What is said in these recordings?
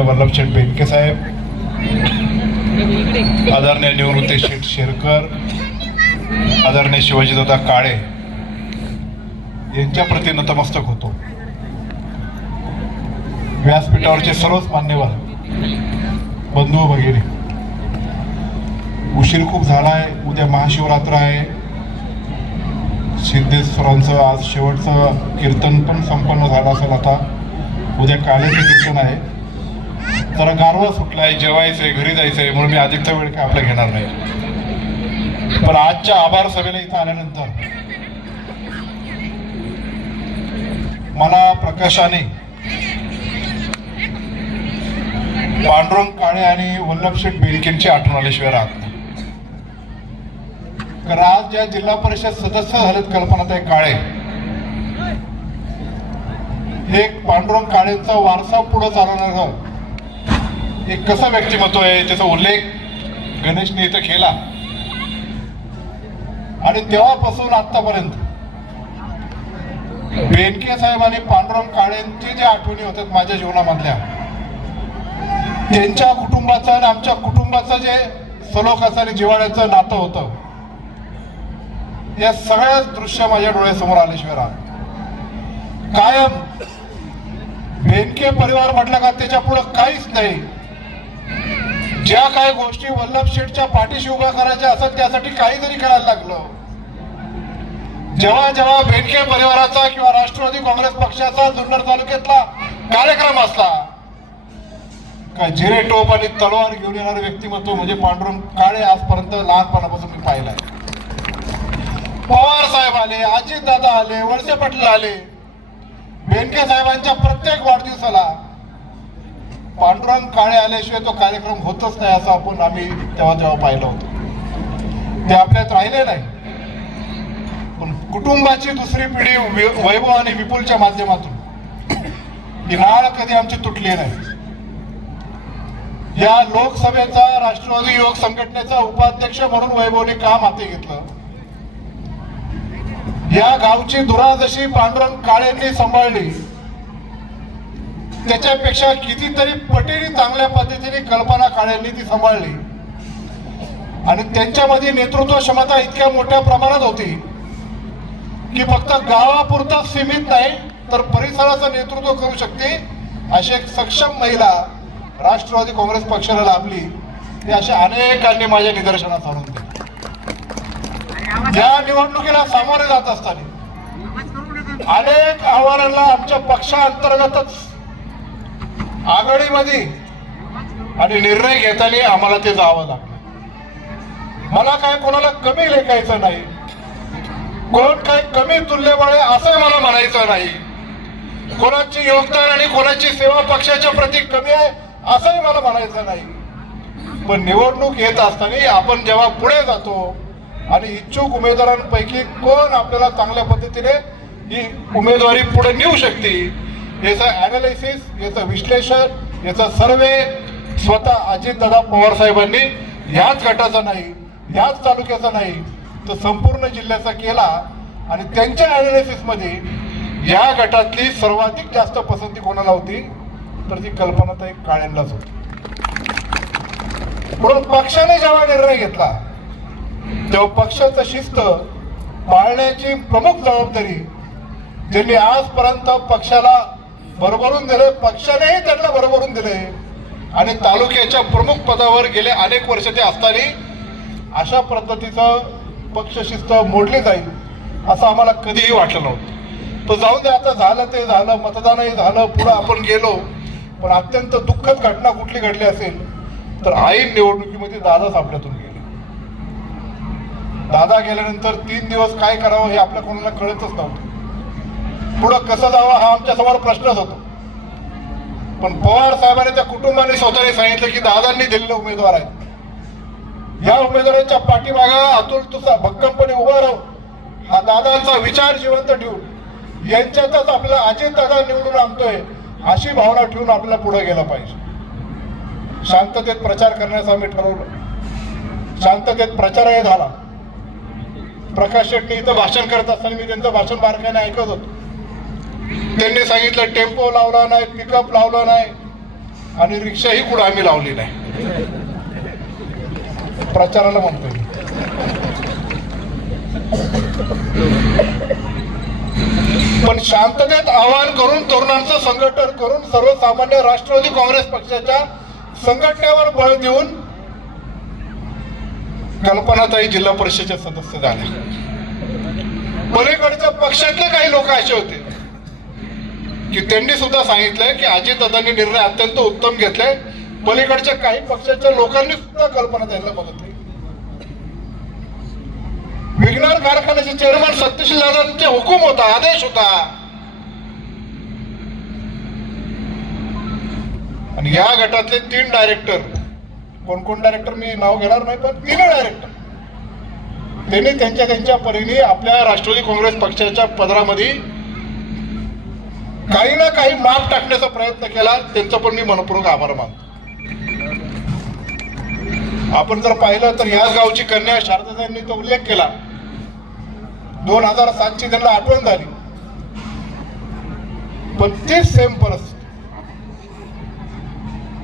सन्माननीय वल्लभशेठ बेनके साहेब, आदरणीय निवृत्ती शेठ शेरकर, आदरणीय शिवाजीदादा काळे यांच्या प्रती नतमस्तक होतो. व्यासपीठावरचे सर्वच मान्यवर बंधू भगिनी, उशीर खूप झालाय. उद्या महाशिवरात्र आहे. सिद्धेश्वरांचं आज शेवटचं कीर्तन पण संपन्न झालं असेल. आता उद्या काल्याचं कीर्तन आहे. जरा गारवा सुटलाय, जेवायचंय, घरी जायचंय, म्हणून मी अधिकचा वेळ काय आपला घेणार नाही. पण आजच्या आभार सभेला इथं आल्यानंतर मला प्रकाशाने पांडुरंग काळे आणि वल्लभशेठ बेनकेंची आठवण आल्याशिवाय राहत नाही. कारण आज ज्या जिल्हा परिषद सदस्य झालेत कल्पनाताई काळे, हे पांडुरंग काळेंचा वारसा पुढे चालवणारं एक कसं व्यक्तिमत्व आहे, त्याचा उल्लेख गणेशने इथं केला. आणि तेव्हापासून आतापर्यंत बेनके साहेब आणि पांडुरंग काळेंची ज्या आठवणी होतात माझ्या जीवनामधल्या, त्यांच्या कुटुंबाचं आणि आमच्या कुटुंबाचं जे सलोखाचं आणि जिव्हाळ्याचं नातं होतं, या सगळ्याच दृश्य माझ्या डोळ्यासमोर आल्याशिवाय राहत. कायम बेनके परिवार म्हटलं का त्याच्या पुढे काहीच नाही. ज्या काही गोष्टी वल्लभशेठच्या पाठीशी उभ्या करायच्या असत त्यासाठी काहीतरी करायला लागलं. जेव्हा जेव्हा बेनके परिवाराचा किंवा राष्ट्रवादी काँग्रेस पक्षाचा जुन्नर तालुक्यातला कार्यक्रम असला का जिरे टोप आणि तलवार घेऊन येणारे व्यक्तिमत्व म्हणजे पांडुरंग काळे आजपर्यंत लहानपणापासून मी पाहिलाय. पवार साहेब आले, अजितदादा आले, वळसे पाटील आले. बेनके साहेबांच्या प्रत्येक वाढदिवसाला पांडुरंग काळे आल्याशिवाय तो कार्यक्रम होतच नाही, असं आम्ही तेव्हा पाहिलं होतं. ते आपल्यात राहिले नाही. पण कुटुंबाची दुसरी पिढी वैभव आणि विपुलच्या माध्यमातून ही नाळ कधी आमची तुटली नाही. या लोकसभेचा राष्ट्रवादी युवक संघटनेचा उपाध्यक्ष म्हणून वैभवने काम हाती घेतलं. या गावची धुरा जशी पांडुरंग काळेंनी सांभाळली, त्याच्यापेक्षा कितीतरी पटीने चांगल्या पद्धतीने कल्पना काळेंनी ती सांभाळली. आणि त्यांच्यामध्ये नेतृत्व क्षमता इतक्या मोठ्या प्रमाणात होती की फक्त गावापुरता सीमित नाही तर परिसराचं नेतृत्व करू शकते अशी एक सक्षम महिला राष्ट्रवादी काँग्रेस पक्षाला लाभली. हे अशा अनेकांनी माझ्या निदर्शनास आणून दिले. या निवडणुकीला सामोरे जात असताना अनेक आव्हानांना आमच्या पक्षांतर्गतच आघाडीमध्ये आणि निर्णय घेताना आम्हाला ते जावं लागलं. मला काय कोणाला कमी लेखायचं नाही, कोण काय कमी तुल्यबळ असं मला म्हणायचं नाही, कोणाची योगदान आणि कोणाची सेवा पक्षाच्या प्रती कमी आहे असंही मला म्हणायचं नाही. पण निवडणूक येत असताना आपण जेव्हा पुढे जातो आणि इच्छुक उमेदवारांपैकी कोण आपल्याला चांगल्या पद्धतीने ही उमेदवारी पुढे नेऊ शकते याचं ॲनालिसिस, याचं विश्लेषण, याचा सर्वे स्वतः अजितदादा पवार साहेबांनी ह्याच गटाचा नाही, ह्याच तालुक्याचा नाही तर संपूर्ण जिल्ह्याचा केला. आणि त्यांच्या ॲनालिसिसमध्ये या गटातली सर्वाधिक जास्त पसंती कोणाला होती तर ती कल्पनाताई काळेंनाच होती. म्हणून पक्षाने जेव्हा निर्णय घेतला तेव्हा पक्षाचं शिस्त पाळण्याची प्रमुख जबाबदारी ज्यांनी आजपर्यंत पक्षाला भरभरून दिले, पक्षानेही त्यांना भरभरून दिले आणि तालुक्याच्या प्रमुख पदावर गेले अनेक वर्ष ते असताना अशा पद्धतीचं पक्षशिस्त मोडली जाईल असं आम्हाला कधीही वाटलं नव्हतं. तो जाऊन दे, आता झालं ते झालं, मतदानही झालं, पुढे आपण गेलो. पण अत्यंत दुःखद घटना कुठली घडली असेल तर ऐन निवडणुकीमध्ये दादाच आपल्यातून गेले. दादा गेल्यानंतर 3 दिवस काय करावं हे आपल्या कोणाला कळतच नव्हतं. पुढं कसं जावं हा आमच्या समोर प्रश्नच होता. पण पवार साहेबांनी त्या कुटुंबाने स्वतःने सांगितलं की दादांनी दिलेले उमेदवार आहेत, या उमेदवारांच्या पाठीमागा अतुल तुसा भक्कमपणे उभा राहून हा दादांचा विचार जिवंत ठेवून यांच्यातच आपल्याला अजितदादा निवडून आणतोय अशी भावना ठेवून आपल्याला पुढे गेलं पाहिजे. शांततेत प्रचार करण्याचं आम्ही ठरवलं. शांततेत प्रचारही झाला. प्रकाश शेट्टी इथं भाषण करत असताना मी त्यांचं भाषण बारकाईने ऐकत होतो. त्यांनी सांगितलं टेम्पो लावला नाही, पिकअप लावला नाही, आणि रिक्षाही कुठं आम्ही लावली नाही. प्रचाराला म्हणतोय. पण शांततेत आवाहन करून, तरुणांचं संघटन करून, सर्वसामान्य राष्ट्रवादी काँग्रेस पक्षाच्या संघटनेवर बळ देऊन कल्पनाताई जिल्हा परिषदेचे सदस्य झाले. पलीकडच्या पक्षातले काही लोक असे होते की त्यांनी सुद्धा सांगितलंय की अजितदादांनी निर्णय अत्यंत उत्तम घेतलाय. पलीकडच्या काही पक्षाच्या लोकांनी सुद्धा कल्पनाताईंना मदत केली. विघ्नर कारखान्याचे चेअरमन सत्यशील दादांचे हुकूम होता, आदेश होता. आणि या गटातले 3 डायरेक्टर, कोण डायरेक्टर मी नाव घेणार नाही, पण 3 डायरेक्टर त्यांनी त्यांच्या परीने आपल्या राष्ट्रवादी काँग्रेस पक्षाच्या पदरामध्ये काही ना काही माप टाकण्याचा प्रयत्न केला. त्यांचा पण मी मनपूर्वक आभार मानतो. आपण जर पाहिलं तर याच गावची कन्या शारदाताईंनी तो उल्लेख केला. 2007ची त्यांना आठवण झाली. पण तीच सेम परिस्थिती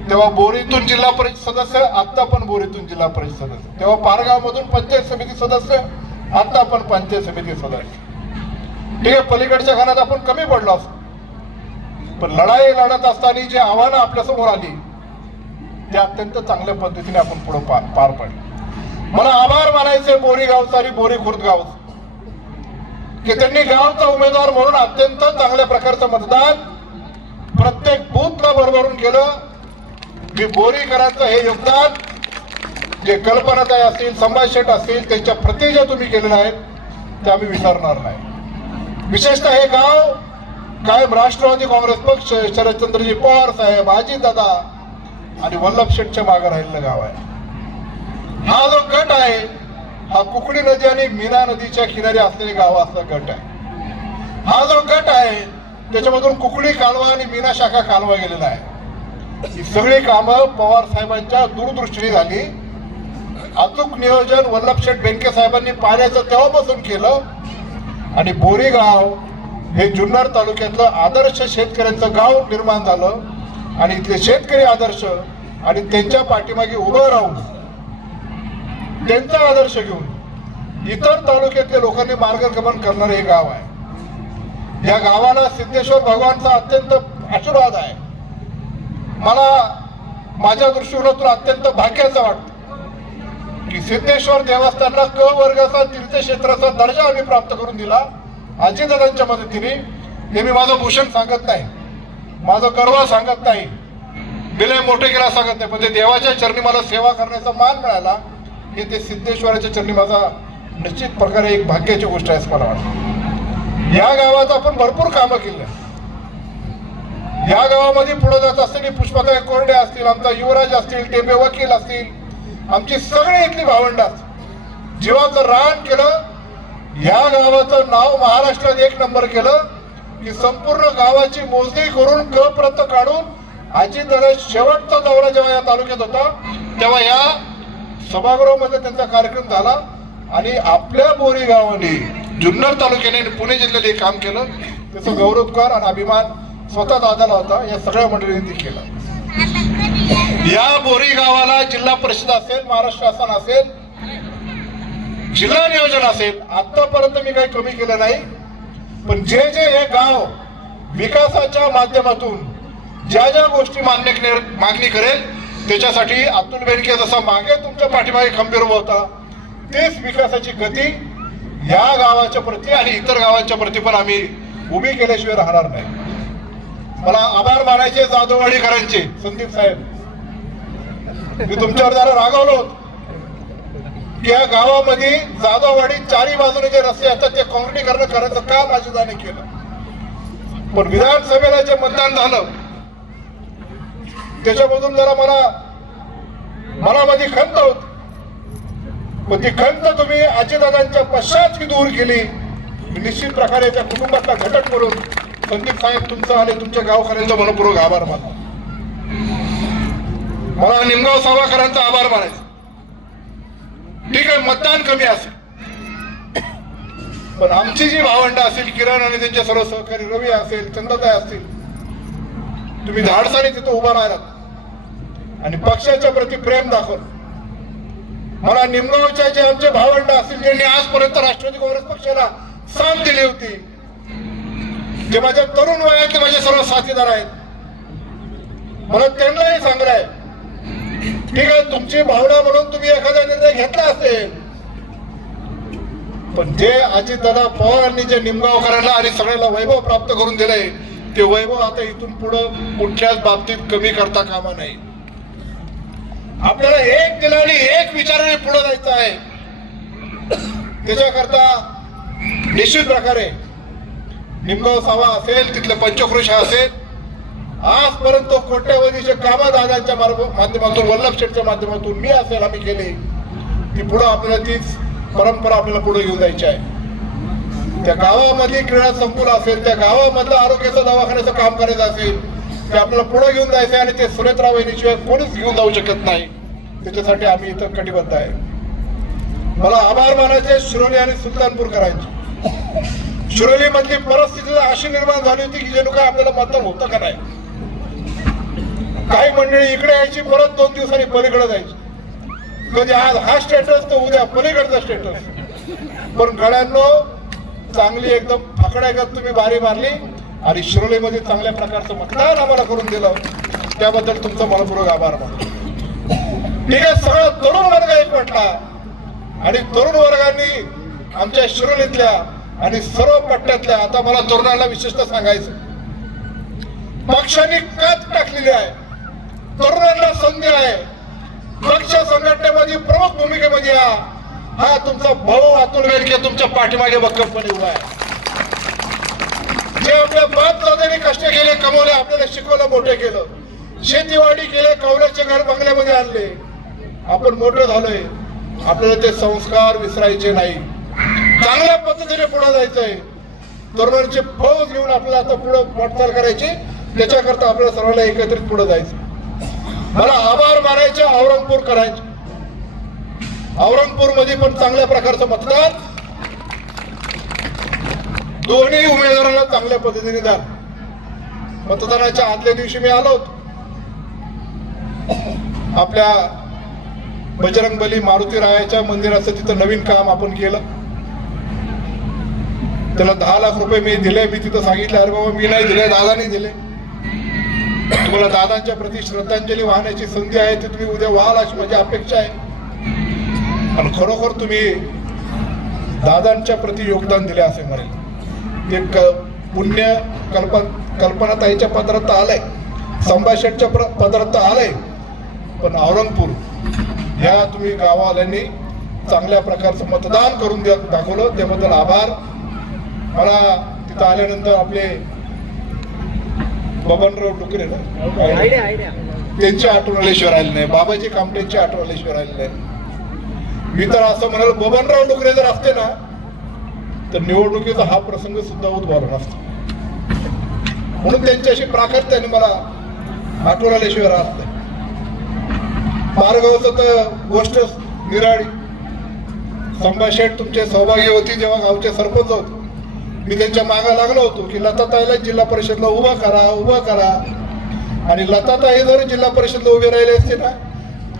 तेव्हा बोरीतून जिल्हा परिषद सदस्य, आता पण बोरीतून जिल्हा परिषद सदस्य, तेव्हा पारगाव मधून पंचायत समिती सदस्य, आता पण पंचायत समिती सदस्य. ठीक आहे, पलीकडच्या घरात आपण कमी पडलो असतो, पण लढाई लढत असताना जी आव्हानं आपल्यासमोर आली ते अत्यंत चांगल्या पद्धतीने आपण पुढे पार पाडली. मला आभार मानायचे बोरी गावचा आणि बोरी खुर्द गावचा की त्यांनी गावचा उमेदवार म्हणून अत्यंत चांगल्या प्रकारचं मतदान प्रत्येक बूथला बरोबरून केलं. मी बोरीकरांचं हे योगदान जे कल्पनाताई असतील, संभाजी शेठ असतील, त्यांच्या प्रति जे तुम्ही केलेलं आहेत ते आम्ही विसरणार नाही. विशेषतः हे गाव कायम राष्ट्रवादी काँग्रेस पक्ष, शरदचंद्रजी पवार साहेब, अजितदादा आणि वल्लभ शेठच्या मागे राहिलेलं गाव आहे. हा जो गट आहे हा कुकडी नदी आणि मीना नदीच्या किनारी असलेले गाव असलेला गट आहे. हा जो गट आहे त्याच्यामधून कुकडी कालवा आणि मीना शाखा कालवा गेलेला आहे. ही सगळी कामं पवार साहेबांच्या दूरदृष्टीने झाली. अचूक नियोजन वल्लभ शेठ बेनके साहेबांनी पाण्याचं तेव्हापासून केलं आणि बोरी गाव हे जुन्नर तालुक्यातलं आदर्श शेतकऱ्यांचं गाव निर्माण झालं. आणि इथले शेतकरी आदर्श आणि त्यांच्या पाठीमागे उभं राहून त्यांचा आदर्श घेऊन इतर तालुक्यातल्या लोकांनी मार्गक्रमण करणारे हे गाव आहे. या गावाला सिद्धेश्वर भगवानचा अत्यंत आशीर्वाद आहे. मला माझ्या दृष्टिकोनातून अत्यंत भाग्याचं वाटतं की सिद्धेश्वर देवस्थानला क वर्गाचा तीर्थक्षेत्राचा दर्जा आम्ही प्राप्त करून दिला अजितदादांच्या मदतीने. हे मी माझं भूषण सांगत नाही, माझं गर्व सांगत नाही, बिले मोठे केला सांगत नाही, पण ते देवाच्या चरणी मला सेवा करण्याचा मान मिळाला हे ते सिद्धेश्वराच्या चरणी माझा निश्चित प्रकारे एक भाग्याची गोष्ट आहे असं मला वाटतं. या गावात आपण भरपूर कामं केली. या गावामध्ये पुढे जात असताना पुष्पताई कोरडे असतील, आमचा युवराज असतील, टेबे वकील असतील, आमची सगळी इथली भावंडात जीवाचं रान केलं. या गावाचं नाव महाराष्ट्रात 1 नंबर केलं की संपूर्ण गावाची मोजणी करून क प्रत काढून अजितदादा शेवटचा दौरा जेव्हा या तालुक्यात होता तेव्हा या सभागृहामध्ये त्यांचा कार्यक्रम झाला. आणि आपल्या बोरी गावाने जुन्नर तालुक्याने पुणे जिल्ह्यात एक काम केलं त्याचं गौरवकार आणि अभिमान स्वतः दादाला होता. या सगळ्या मंडळींनी केलं. या बोरी गावाला जिल्हा परिषद असेल, महाराष्ट्र शासन असेल, जिल्हा नियोजन असेल, आतापर्यंत मी काही कमी केलं नाही. पण जे हे गाव विकासाच्या माध्यमातून ज्या ज्या गोष्टी मागणी करेल त्याच्यासाठी अतुल बेनके जसा मागे तुमच्या पाठीमागे खंबीर उभा होता तेच विकासाची गती या गावाच्या प्रती आणि इतर गावांच्या प्रती पण आम्ही उभी केल्याशिवाय राहणार नाही. मला आभार मानायचे जाधववाडीकरांचे. संदीप साहेब, मी तुमच्यावर जरा रागावलो होतो की या गावामध्ये जाधववाडी चारी बाजूने जे रस्ते असतात ते काँक्रिटीकरण करायचं काम अजितदादांनी केलं. पण विधानसभेला जे मतदान झालं त्याच्यामधून जरा मनामध्ये खंत होती. पण ती खंत तुम्ही अजितदादांच्या पश्चात दूर केली. निश्चित प्रकारे त्या कुटुंबातला घटक करून संदीप साहेब तुमचं आणि तुमच्या गावकऱ्यांचा मनपूर्वक आभार मानतो. मला निमगाव सावाकरांचा आभार मानायचा. ठीक आहे, मतदान कमी असेल पण आमची जी भावंड असेल, किरण आणि त्यांचे सर्व सहकारी रवी असेल, चंद्रताई असतील, तुम्ही धाडसाने तिथं उभा राहिलात. आणि पक्षाच्या प्रती प्रेम दाखवलं. मला निमगावच्या जे आमचे भावंड असतील ज्यांनी आजपर्यंत राष्ट्रवादी काँग्रेस पक्षाला साथ दिली होती, जे माझ्या तरुण वयातले माझे सर्व साथीदार आहेत, मला त्यांनाही सांगलाय, ठीक आहे तुमची भावना म्हणून तुम्ही एखादा निर्णय घेतला असेल, पण जे अजितदादा पवारांनी जे निमगावकरांना आणि सगळ्याला वैभव प्राप्त करून दिलंय, ते वैभव आता इथून पुढे कुठल्याच बाबतीत कमी करता कामा नाही. आपल्याला एक दिलाने एक विचाराने पुढे जायचं आहे. त्याच्याकरता निश्चित प्रकारे निमगाव सावा असेल, तिथले पंचक्रोश असेल, आजपर्यंत कोट्यवधीचे कामं दादांच्या माध्यमातून, वल्लभ शेठच्या माध्यमातून मी असेल आम्ही केले, ती पुढे आपल्याला तीच परंपरा आपल्याला पुढे घेऊन जायची आहे. त्या गावामधली क्रीडा संकुल असेल, त्या गावामधलं आरोग्याचं दवाखान्याचं काम करायचं असेल, ते आपल्याला पुढे घेऊन जायचं आणि ते सुनेत्रा वहिनीशिवाय कोणीच घेऊन जाऊ शकत नाही. त्याच्यासाठी आम्ही इथं कटिबद्ध आहे. मला आभार मानायचे शिरोली आणि सुलतानपूरकरांचे. शिरोली मधली परिस्थिती अशी निर्माण झाली होती की जणू काय आपल्याला मतदान होतं का नाही. काही मंडळी इकडे यायची, परत 2 दिवसांनी पलीकडे जायची. कधी आज हा स्टेटस तर उद्या पलीकडचा स्टेटस. पण गळ्यांनो चांगली एकदम फाकड्यागत तुम्ही बारी मारली आणि शिरोलीमध्ये चांगल्या प्रकारचं मतदान आम्हाला करून दिलं, त्याबद्दल तुमचा मनपूर्वक आभार मानतो. ठीक आहे, सगळा तरुण वर्ग एकवटला आणि तरुण वर्गांनी आमच्या शिरोलीतल्या आणि सर्व पट्ट्यातल्या, आता मला तरुणांना विशेषतः सांगायचं, पक्षांनी कात टाकलेली आहे, तरुणांना संधी आहे. पक्ष संघटनेमध्ये प्रमुख भूमिकेमध्ये हा तुमचा भाऊ अतुल बेनके तुमच्या पाठीमागे भक्कमपणे उभा आहे. जे आपल्या बाप दादांनी कष्ट केले, कमवले, आपल्याला शिकवलं, मोठे केलं, शेतीवाडी केले, कौलाचे घर बंगल्यामध्ये आणले, आपण मोठे झालोय. आपल्याला ते संस्कार विसरायचे नाही. चांगल्या पद्धतीने पुढे जायचंय. तरुणांची फौज घेऊन आपल्याला आता पुढे वाटचाल करायची. त्याच्याकरता आपल्याला सर्वांना एकत्रित पुढे जायचं. मला आभार मानायचे औरंगपूर करायचे. औरंगपूर मध्ये पण चांगल्या प्रकारचं मतदान दोन्ही उमेदवारांना चांगल्या पद्धतीने द्या. मतदानाच्या आदल्या दिवशी मी आलो होतो. आपल्या बजरंगबली मारुती रायाच्या मंदिराचं तिथं नवीन काम आपण केलं. त्याला 10 लाख रुपये मी दिले. मी तिथं सांगितलं, अरे बाबा मी नाही दिले, दादानी दिले. तुम्हाला दादांच्या प्रति श्रद्धांजली वाहण्याची संधी आहे, ती तुम्ही उद्या व्हाल अशी माझी अपेक्षा आहे. आणि खरोखर तुम्ही दादांच्या प्रति योगदान दिले असे म्हणेल. ते पुण्य कल्पनाताईच्या पदरात आलंय, संभाषणच्या पदरात आलंय, पण औरंगपूर ह्या तुम्ही गावाल्यांनी चांगल्या प्रकारचं मतदान करून दाखवलं, त्याबद्दल आभार. मला तिथं आल्यानंतर आपले बबनराव डुकरे ना, त्यांची आठवण आल्याशिवाय राहिली नाही, बाबाजी कामटेंची आठवण आल्याशिवाय राहिली नाही. मी तर असं म्हणाल, बबनराव डुकरे जर असते ना तर निवडणुकीचा हा प्रसंग सुद्धा उद्भवला नसतो. म्हणून त्यांच्याशी प्राकर्त्याने मला आठवण आल्याशिवाय राहत नाही. मारगावचं तर गोष्ट निराळी. संभाषण तुमचे सहभागी होती जेव्हा गावचे सरपंच होते. मी त्यांच्या मागे लागलो होतो की लताताईला जिल्हा परिषदला उभा करा. आणि लताताई जर जिल्हा परिषदला उभे राहिले असते ना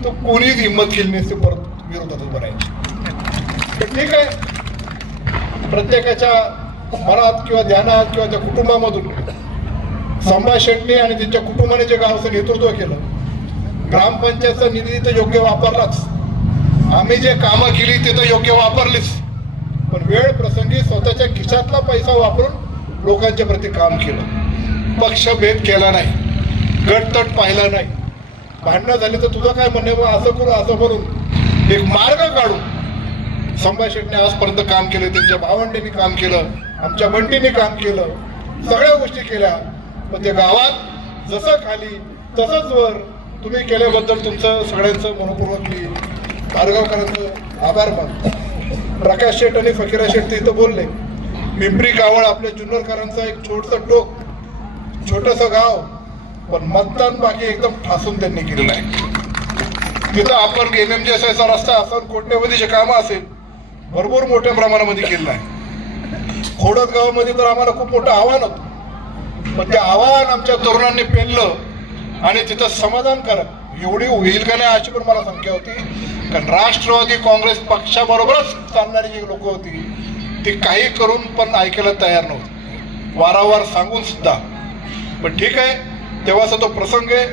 तर कोणीच हिंमत केली नसते परत विरोधात उभं राहायची. तर ठीक आहे, प्रत्येकाच्या मनात किंवा ध्यानात किंवा त्या कुटुंबामधून संभाषणने आणि त्यांच्या कुटुंबाने जे गावचं नेतृत्व केलं, ग्रामपंचायतचा निधी तर योग्य वापरलाच, आम्ही जे कामं केली ते तर योग्य वापरलीच, पण वेळ प्रसंगी स्वतःच्या खिशातला पैसा वापरून लोकांच्या प्रति काम केलं. पक्षभेद केला नाही, गटतट पाहिला नाही. भांडणं झाली तर तुझं काय म्हणणे, असं करू असं म्हणून एक मार्ग काढून संभाषणने आजपर्यंत काम केलं. त्यांच्या भावंडींनी काम केलं, आमच्या बंटींनी काम केलं, सगळ्या गोष्टी केल्या. पण ते गावात जसं खाली तसंच वर तुम्ही केल्याबद्दल तुमचं सगळ्यांचं मनपूर्वक मी कारगावकरांचं आभार मानतो. प्रकाश शेठ आणि फकीरा शेठ ते इथं बोलले. पिंपरी कावळ आपल्या जुन्नरकरांचं एक छोटंसं गाव, पण मतदान बाकी एकदम ठासून त्यांनी केलेलं आहे. तिथं आपण NMJSचा रस्ता असेल, कोट्यवधीचे कामं असेल, भरपूर मोठ्या प्रमाणामध्ये केलेलं आहे. खोडद गावामध्ये तर आम्हाला खूप मोठं आव्हान होतं, पण ते आव्हान आमच्या तरुणांनी पेललं आणि तिथं समाधानकारक एवढी होईल का नाही अशी पण मला शंका होती. कारण राष्ट्रवादी काँग्रेस पक्षाबरोबरच चालणारी जी लोक होती ती काही करून पण ऐकायला तयार नव्हती, वारंवार सांगून सुद्धा. पण ठीक आहे, तेव्हाचा तो प्रसंग आहे,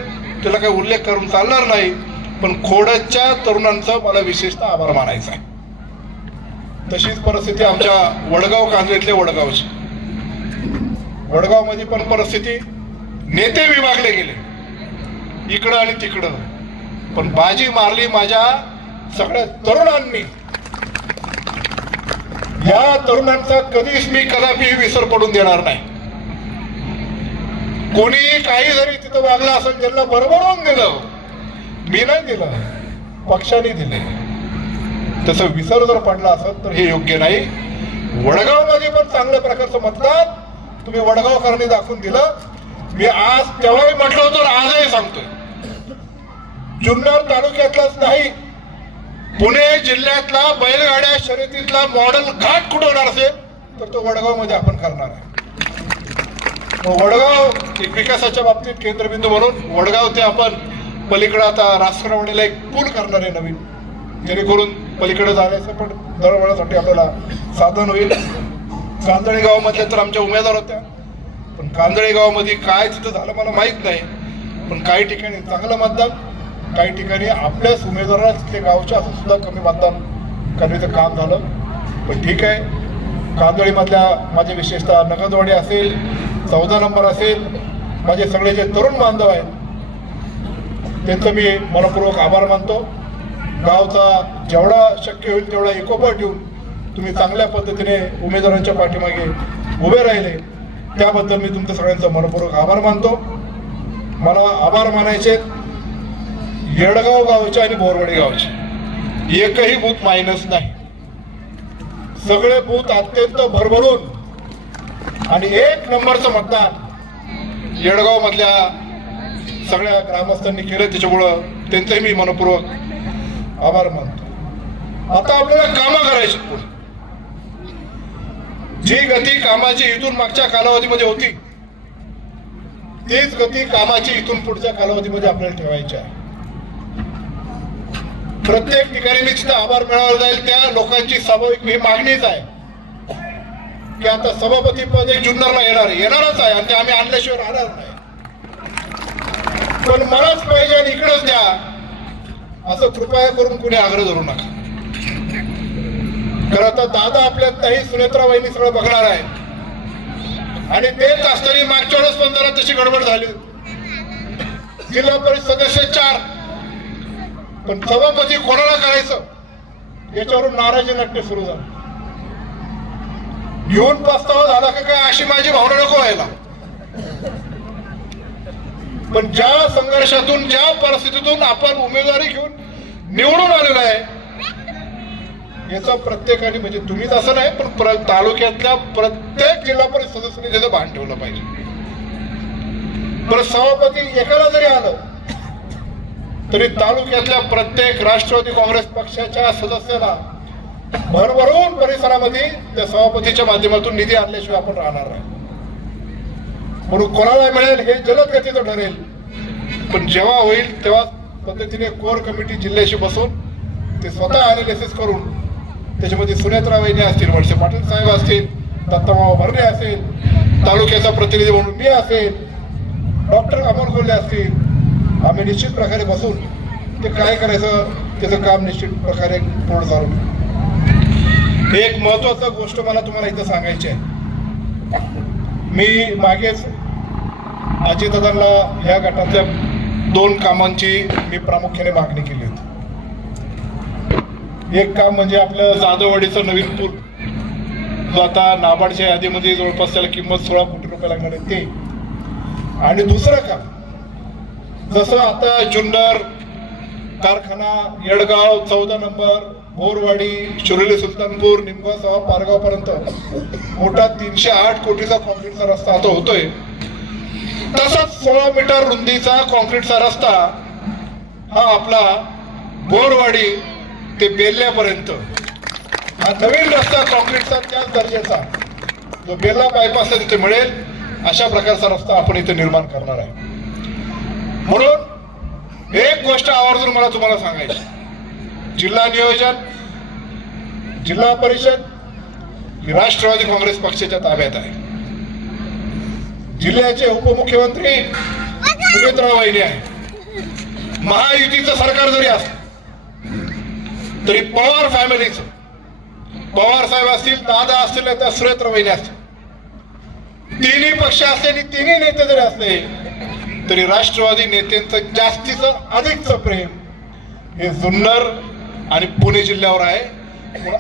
त्याला काही उल्लेख करून चालणार नाही. पण खोडच्या तरुणांचं मला विशेषतः आभार मानायचा आहे. तशीच परिस्थिती आमच्या वडगाव कांजळीतले वडगावची. वडगावमध्ये पण परिस्थिती, नेते विभागले गेले इकडं आणि तिकडं, पण बाजी मारली माझ्या सगळ्या तरुणांनी. या तरुणांचा कधीच मी कदापि विसर पडून देणार नाही. कोणी काही जरी तिथं वागलं असेल, ज्यांना बरोबरून दिलं, मी नाही दिलं, पक्षाने दिले, तसं विसर जर पडला असेल तर हे योग्य नाही. वडगाव मध्ये पण चांगल्या प्रकारचं मतदान तुम्ही वडगावकरांनी दाखवून दिलं. मी आज तेव्हाही म्हटलं होतं, आजही सांगतोय, जुन्नर तालुक्यातलाच नाही, पुणे जिल्ह्यातला बैलगाड्या शर्यतीतला मॉडेल घाट कुठं होणार असेल तर तो वडगाव मध्ये आपण करणार आहे. वडगाव एक विकासाच्या बाबतीत केंद्रबिंदू म्हणून वडगाव ते आपण पलीकडे आता राष्ट्रवाडीला एक पूल करणार आहे नवीन, जेणेकरून पलीकडे जाण्याचं पण दळवळण्यासाठी आपल्याला साधन होईल. कांदळी गावामधल्या तर आमच्या उमेदवार होत्या, पण कांदळी गावामध्ये काय तिथं झालं मला माहित नाही. पण काही ठिकाणी चांगलं मतदान, काही ठिकाणी आपल्याच उमेदवाराला तिथले गावच्या असं सुद्धा कमी मतदान करण्याचं काम झालं. पण ठीक आहे, कांदळीमधल्या माझे विशेषतः नगदवाडी असेल, 14 नंबर असेल, माझे सगळे जे तरुण बांधव आहेत त्यांचं मी मनपूर्वक आभार मानतो. गावचा जेवढा शक्य होईल तेवढा एकोपा ठेवून तुम्ही चांगल्या पद्धतीने उमेदवारांच्या पाठीमागे उभे राहिले, त्याबद्दल मी तुमच्या सगळ्यांचा मनपूर्वक आभार मानतो. मला आभार मानायचे येडगाव गावचे आणि बोरवाडी गावचे, एकही बूथ मायनस नाही, सगळे बूथ अत्यंत भरभरून आणि 1 नंबरचं मतदान येडगाव मधल्या सगळ्या ग्रामस्थांनी केलं. त्याच्यामुळं त्यांचंही मी मनपूर्वक आभार मानतो. आता आपल्याला कामं करायची, जी गती कामाची इथून मागच्या कालावधीमध्ये होती तीच गती कामाची इथून पुढच्या कालावधीमध्ये आपल्याला ठेवायची आहे. प्रत्येक ठिकाणी मी जिथं आभार मिळवला जाईल त्या लोकांची स्वाभाविक ही मागणीच आहे की आता सभापती पद एक जुन्नरला येणारच आहे आणि ते आम्ही आणल्याशिवाय राहणार नाही. पण मलाच पाहिजे आणि इकडेच द्या असं कृपया करून कुणी आग्रह धरू नका. कारण आता दादा आपल्यात नाही, सुनेत्रा वहिनी सगळं बघणार आहे आणि तेच असताना मागच्या वेळेस 15 तशी गडबड झाली. जिल्हा परिषद सदस्य 4, पण सभापती कोणाला करायचं याच्यावरून नाराजी नाट्य सुरू झालं. घेऊन पस्तावा झाला का काय अशी माझी भावना नको व्हायला. पण ज्या संघर्षातून, ज्या परिस्थितीतून आपण उमेदवारी घेऊन निवडून आलेला आहे याचा प्रत्येकाने, म्हणजे तुम्हीच असं नाही पण तालुक्यातल्या प्रत्येक जिल्हा परिषद सदस्याने त्याचं भान ठेवलं पाहिजे. पण सभापती एकाला जरी आलं तरी तालुक्यातल्या प्रत्येक राष्ट्रवादी काँग्रेस पक्षाच्या सदस्याला भरभरून परिसरामध्ये त्या सभापतीच्या माध्यमातून निधी आणल्याशिवाय आपण राहणार नाही. म्हणून कोणाला मिळेल हे जलद गतीचं ठरेल. पण जेव्हा होईल तेव्हा पद्धतीने कोर कमिटी जिल्ह्याशी बसून ते स्वतः अनालिसिस करून त्याच्यामध्ये सुनेत्रा वहिनी असतील, वळसे पाटील साहेब असतील, दत्तामावा भरणे असेल, तालुक्याचा प्रतिनिधी म्हणून मी असेल, डॉक्टर अमर कोल्हे असतील, आम्ही निश्चित प्रकारे बसून ते काय करायचं त्याचं काम निश्चित प्रकारे पूर्ण चालू. एक महत्वाची गोष्ट मला तुम्हाला इथं सांगायची आहे. मी मागेच अजितदादांना या गटातल्या 2 कामांची मी प्रामुख्याने मागणी केली होती. एक काम म्हणजे आपलं जाधववाडीचं नवीन पूल, जो आता नाबार्डच्या यादीमध्ये जवळपास त्याला किंमत 16 कोटी रुपये लागणार आहे ते. आणि दुसरं काम, जसं आता जुन्नर कारखाना, येडगाव 14 नंबर, बोरवाडी, शिरोली, सुलतानपूर, निमगाव, पारगाव पर्यंत मोठा 308 कोटीचा कॉन्क्रीटचा रस्ता आता होतोय, तसाच 16 मीटर रुंदीचा कॉन्क्रीटचा रस्ता हा आपला बोरवाडी ते बेल्ल्यापर्यंत हा नवीन रस्ता कॉन्क्रीटचा त्याच दर्जाचा जो बेल्ला बायपास तिथे मिळेल अशा प्रकारचा रस्ता आपण इथे निर्माण करणार आहे. म्हणून एक गोष्ट आवर्जून मला तुम्हाला सांगायची, जिल्हा नियोजन, जिल्हा परिषद ही राष्ट्रवादी काँग्रेस पक्षाच्या ताब्यात आहे. जिल्ह्याचे उपमुख्यमंत्री सुनेत्रा वहिनी आहे. महायुतीचं सरकार जरी असलं तरी पवार फॅमिलीचं, पवार साहेब असतील, दादा असतील, त्या सुनेत्रा वहिनी असतील, तिन्ही पक्ष असले आणि तिन्ही नेते जरी असले तरी राष्ट्रवादी नेत्यांचं जास्तीचं अधिकचं प्रेम हे जुन्नर आणि पुणे जिल्ह्यावर आहे.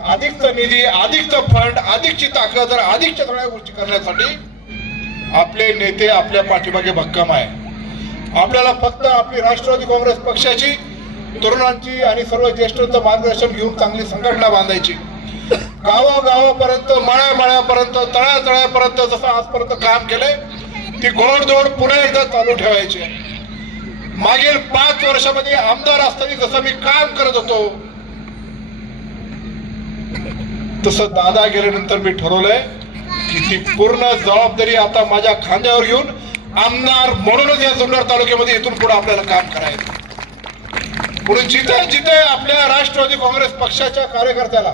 अधिकचा निधी, अधिकचं फंड, अधिकची ताकद आणि अधिकच्या सगळ्या गोष्टी करण्यासाठी आपले नेते आपल्या पाठीमागे भक्कम आहे. आपल्याला फक्त आपली राष्ट्रवादी काँग्रेस पक्षाची, तरुणांची आणि सर्व ज्येष्ठांचं मार्गदर्शन घेऊन चांगली संघटना बांधायची. गावागावापर्यंत, मळ्यामळ्यापर्यंत, तळ्यातळ्यापर्यंत जसं आजपर्यंत काम केलंय ती घोडदौड पुन्हा एकदा चालू ठेवायची. मागील 5 वर्षामध्ये आमदार असताना जसं मी काम करत होतो तसं दादा गेल्यानंतर मी ठरवलंय की ती पूर्ण जबाबदारी आता माझ्या खांद्यावर घेऊन आमदार म्हणूनच या जुन्नर तालुक्यामध्ये इथून पुढे आपल्याला काम करायचं. म्हणून जिथे जिथे आपल्या राष्ट्रवादी काँग्रेस पक्षाच्या कार्यकर्त्याला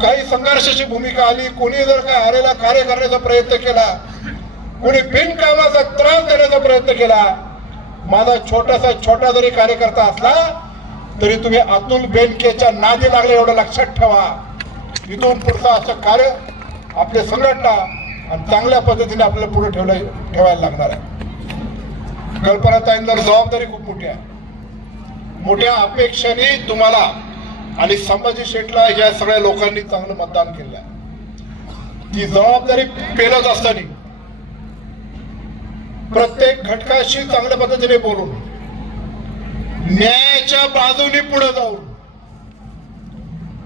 काही संघर्षाची भूमिका आली, कोणी जर काय आलेला कार्य करण्याचा प्रयत्न केला, कोणी बिनकामाचा त्रास देण्याचा प्रयत्न केला, माझा छोटा जरी कार्यकर्ता असला तरी तुम्ही अतुल बेनकेच्या नादी लागले एवढं लक्षात ठेवा. इथून पुढचं असं कार्य आपले संघटना आणि चांगल्या पद्धतीने आपल्याला पुढे ठेवायला लागणार आहे. कल्पनाताईंवर जबाबदारी खूप मोठी आहे. मोठ्या अपेक्षेने तुम्हाला आणि संभाजी शेठला या सगळ्या लोकांनी चांगलं मतदान केलं. ती जबाबदारी पेलत असताना प्रत्येक घटकाशी चांगल्या पद्धतीने बोलून, न्यायाच्या बाजूने पुढे जाऊन,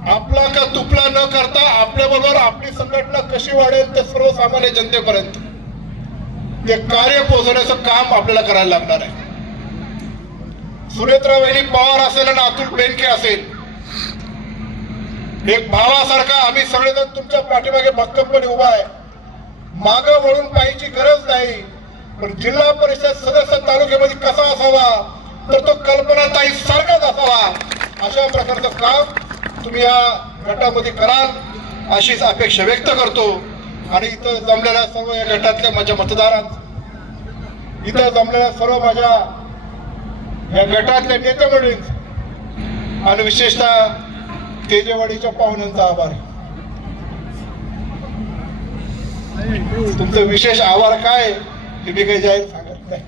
आपला का तुपला न करता आपल्याबरोबर आपली संघटना कशी वाढेल ते सर्वसामान्य जनतेपर्यंत ते कार्य पोहोचवण्याचं काम आपल्याला करायला लागणार आहे. सुनेत्रा वहिनी पवार असेल आणि अतुल बेनके असेल, एक भावासारखा आम्ही सगळेजण तुमच्या पाठीमागे भक्कमपणे उभा आहे. मागं वळून पाहायची गरज नाही. पण जिल्हा परिषद सदस्य तालुक्यामध्ये कसा असावा तर तो कल्पनाताई सारखाच असावा, अशा प्रकारचं काम तुम्ही या गटामध्ये कराल अशीच अपेक्षा व्यक्त करतो. आणि इथं जमलेल्या सर्व या गटातल्या माझ्या मतदारांचा, इथं जमलेल्या सर्व माझ्या या गटातल्या नेते मंडळींचा आणि विशेषतः तेजेवाडीच्या पाहुण्यांचा आभार. तुमचं विशेष आभार काय हे मी काही जाहीर सांगत नाही,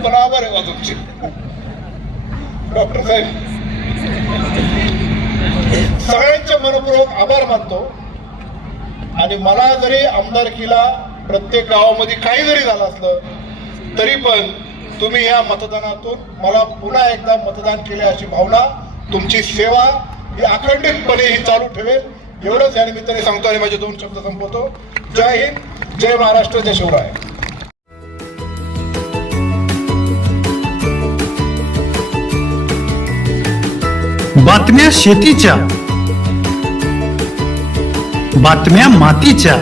पण आभार आहे तुमचे डॉक्टर साहेब. सगळ्यांचे मनपूर्वक आभार मानतो. आणि मला जरी आमदारकीला प्रत्येक गावामध्ये काही जरी झालं असलं तरी पण तुम्ही या मतदानातून मला पुन्हा एकदा मतदान केले अशी भावना, तुमची सेवा ही अखंडितपणे ही चालू ठेवेल एवढंच या निमित्ताने सांगतो आणि माझे 2 शब्द संपवतो. जय हिंद, जय महाराष्ट्र, जय शिवराय. बातम्या शेतीच्या, बातम्या मातीच्या,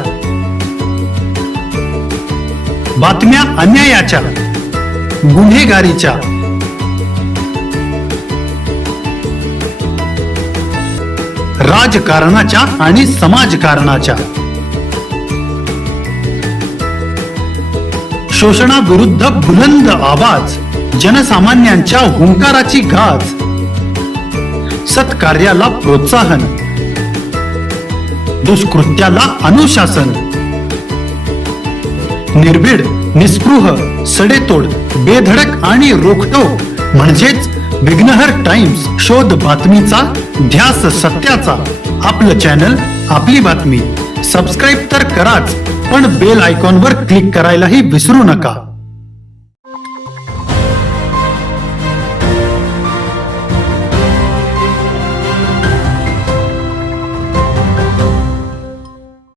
बातम्या अन्यायाच्या, गुन्हेगारीच्या, राजकारणाच्या आणि समाजकारणाच्या, शोषणाविरुद्ध बुलंद आवाज, जनसामान्यांच्या हुंकाराची गाज, सत्कार्याला प्रोत्साहन, दुष्कृत्याला अनुशासन, निर्भीड, निस्पृह, सडेतोड, बेधडक आणि रोखठोक म्हणजेच विघ्नहर टाइम्स. शोध बातमीचा, ध्यास सत्याचा. आपलं चॅनल, आपली बातमी. सबस्क्राईब तर कराच, पण बेल आयकॉनवर क्लिक करायलाही विसरू नका.